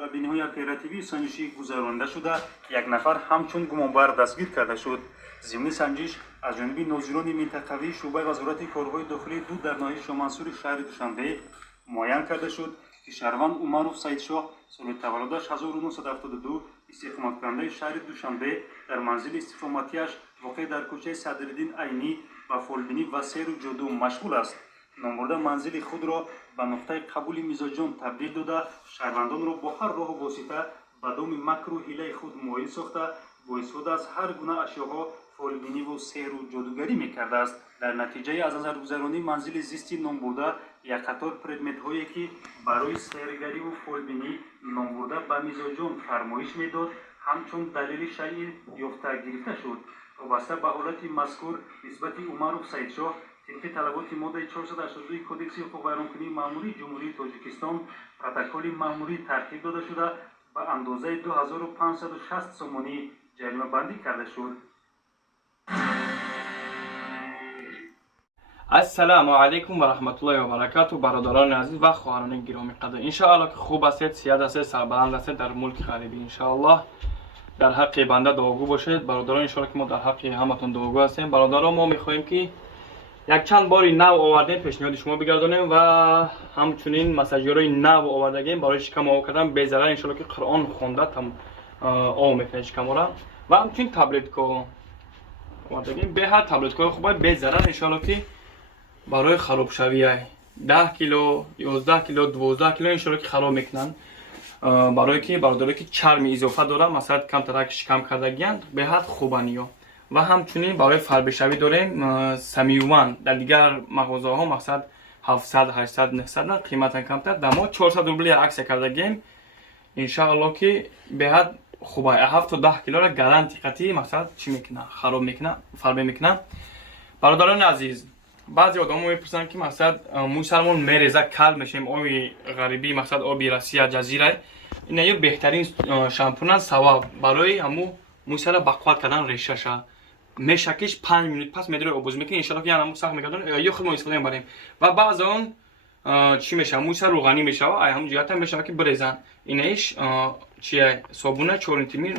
дурбинҳои оперативии санҷишӣ гузаронида шуда, як нафар ҳамчун гумонбар дастгир карда шуд. зимни санҷиш аз ҷониби нозирони минтақавии шуъбаи вазорати корҳои дохилии ду дар ноҳияи шомансури шаҳри Душанбе муайян карда шуд, ки шаҳрванд Умаров Саидшоҳ соли таваллудаш 1972 истиқоматкунандаи шаҳри Душанбе дар манзили истиқоматиаш воқеъ дар кӯчаи Садриддин Айнӣ ба фолбинӣ ва серу ҷоду машғул аст. номбурда манзили худро ба нуқтаи қабули мизоҷон табдил дода, шаҳрвандонро бо ҳар роҳу восита ба доми макру ҳилаи худ моил сохта, бо истифода аз ҳар гуна ашёҳо фолбиниву серу ҷодугарӣ мекардааст. дар натиҷаи аз назаргузаронии манзили зисти номбурда як қатор предметҳое ки барои сергариву фолбинӣ номбурда ба мизоҷон фармоиш медод, ҳамчун далели шайъӣ ёфта гирифта шуд. вобаста ба ҳолати мазкур нисбати Умаров Саидшоҳ طبق طلبات ماده 482 کدکس حقوق بیانکنی ماموری جمهوری تاجیکستان پروتکل ماموری ترتیب داده شده به اندازه 2560 سومانی جریمه بندی کرده شد. السلام علیکم و رحمت الله و برکاته برادران عزیز و خواهران گرامی قدر. ان شاء الله که خوب هستید، صحت هستید، سربلند هستید در ملک غریبی. ان شاء الله در حق بنده دعاگو باشید برادران. ان شاء الله که ما در حق همتون دعاگو هستیم. برادران ما میخواهیم که یک چند باری نو آوردیم پیشنهاد شما بگردونیم و همچنین مساجرای نو آوردگیم برای شکم آو کردن به ضرر ان شاء الله که قرآن خونده تم آو میکنه شکم را و همچنین تبلت کو آوردگیم به هر تبلت کو خوبه به ضرر ان شاء الله که برای خراب شویه 10 کیلو 11 کیلو 12 کیلو ان شاء الله که خراب میکنن برای که برادرایی که چرم اضافه داره مثلا کم ترک شکم کردگیان به هر خوبانیو و همچنین برای فربشوی داریم سمیوان در دیگر مغازه ها مقصد 700 800 900 قیمتا کمتر در ما 400 روبل عکس کردگیم ان شاء الله که به حد خوبه 7 تا 10 کیلو را گارانتی قطعی مقصد چی میکنه خراب میکنه فربه میکنه. برادران عزیز بعضی آدم‌ها میپرسن که مقصد موسلمان میریزه کل میشیم آبی غریبی مقصد آبی روسیه جزیره اینا یه بهترین شامپونن ثواب برای همو موسلا بقوات کردن ریشه‌شه میشکیش 5 منوت پس میدره آبوز میکنه ان شاء الله که یعنی سخت میگردن یا خود ما استفاده میبریم و بعض اون چی میشه موسا روغنی میشه و هم جهت میشه که بریزن اینش چیه صابونه چورنتیمی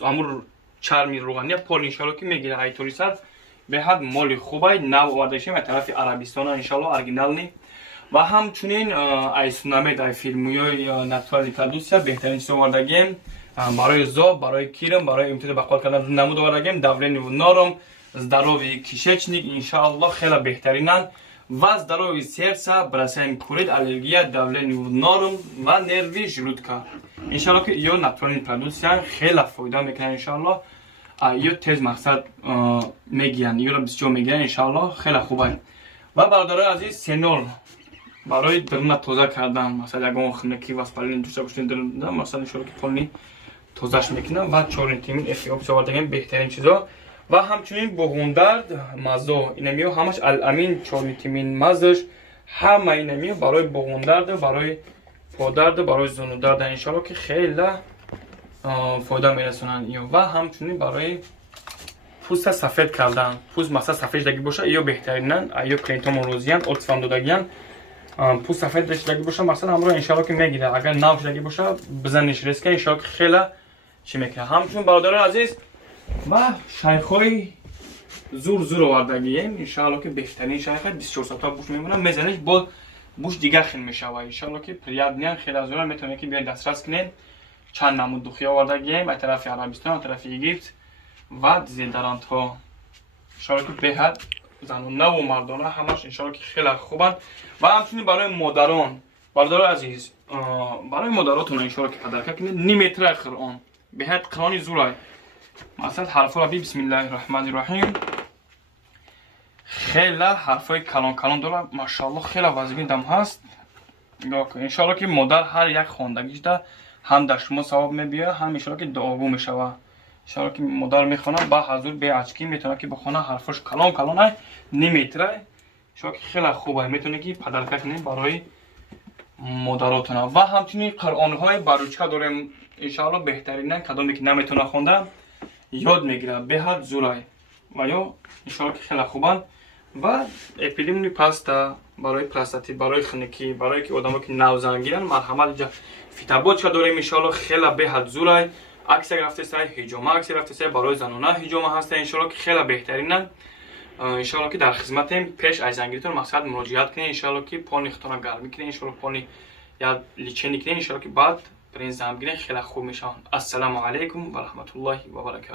همون چرمی روغنی پول ان شاء الله که میگیره های طوری سر به حد مال خوبه نو آورده شیم از طرف عربستان ان شاء الله اورجینال نی و همچنین ای سونامی در فیلم‌های ناتورالی پرودوکسیا بهترین چیز آوردگیم برای زاب برای کیرم برای امتیاز بقال کردن نمود آوردگیم دوران نرم здоровье кишечник иншаллах خیلی بهترینن و здоровье сердца бросаем курить аллергия давление норм و нервы желудка иншаллах که یو ناتورال پرودوکسیا خیلی فایده میکنه انشالله یو تیز مقصد میگیرن یو را بسیار میگیرن انشالله خیلی خوبه. و برادران عزیز سنول برای درون تازه کردن مثلا اگه اون خنکی واسپالین دوست داشتین درون مثلا انشالله که پولنی تازهش میکنم و چورنتیمین افیوپس آوردگیم بهترین چیزا و همچنین بغوندرد مزو اینمیو همش الامین چورنتیمین مزش همه اینمیو برای بغوندرد برای پادرد برای زنودرد انشالله که خیلی فایده میرسونن ایو و همچنین برای پوست سفید کردن پوست مثلا سفید دگی باشه یا بهترینن یا کلینتوم روزیان اکسفام دادگیان پوست سفید داشته باشه مثلا امروز انشالله که میگیره اگر نو شده باشه بزنش ریسک انشالله که خیلی چی میکنه. همچنین برادران عزیز و شیخای زور آوردگیم انشالله که بهترین شیخ 24 ساعت بوش میمونه میزنش با بوش دیگه خیلی میشه و انشالله که پریاد خیلی از اون میتونه که بیاین دسترس کنین. چند نمود دوخی آوردگیم از طرف عربستان از طرف ایگیپت و دیزیدرانت ها انشالله که به حد زنان و مردانه همش انشالله که خیلی خوبن. و همچنین برای مادران برادران عزیز برای مادراتون انشالله که قدر کنید نیمتر قرآن به حد قرآنی زورای مثلا حرفا بسم الله الرحمن الرحیم خیلی حرفای کلان داره ماشاءالله خیلی واجبین دم هست. انشالله که مادر هر یک خواندگیش ده هم در شما ثواب میبیه هم انشالله که دعاگو میشوه. انشالله که مادر میخونه با حضور به اچکی میتونه که بخونه حرفش کلان نمیتره انشالله که خیلی خوبه میتونه که پدرکه کنه برای مادراتونه. و همچنین قرآنهای باروچکا داریم انشالله بهترینه کدومی که نمیتونه خونده یاد میگیره به حد زورای و یا انشالله که خیلی خوبن. و اپیلیمونی پاستا برای پلاستیکی، برای خنکی، برای که آدما که نوزن گیرن مرحمت اینجا فیتابوت چا داریم ان شاء الله خیلی به حد زورای عکس گرفته سای هجوم عکس گرفته سای برای زنونه هجوم هست ان شاء الله که خیلی بهترینن ان شاء الله که در خدمتیم پیش از زنگیتون مقصد مراجعت کنین ان شاء الله که پانی خطونا گرمی کنین ان شاء الله پانی یا لیچنی کنین ان شاء الله که بعد برین زمگیرین خیلی خوب میشن. السلام علیکم و رحمت الله و برکاته.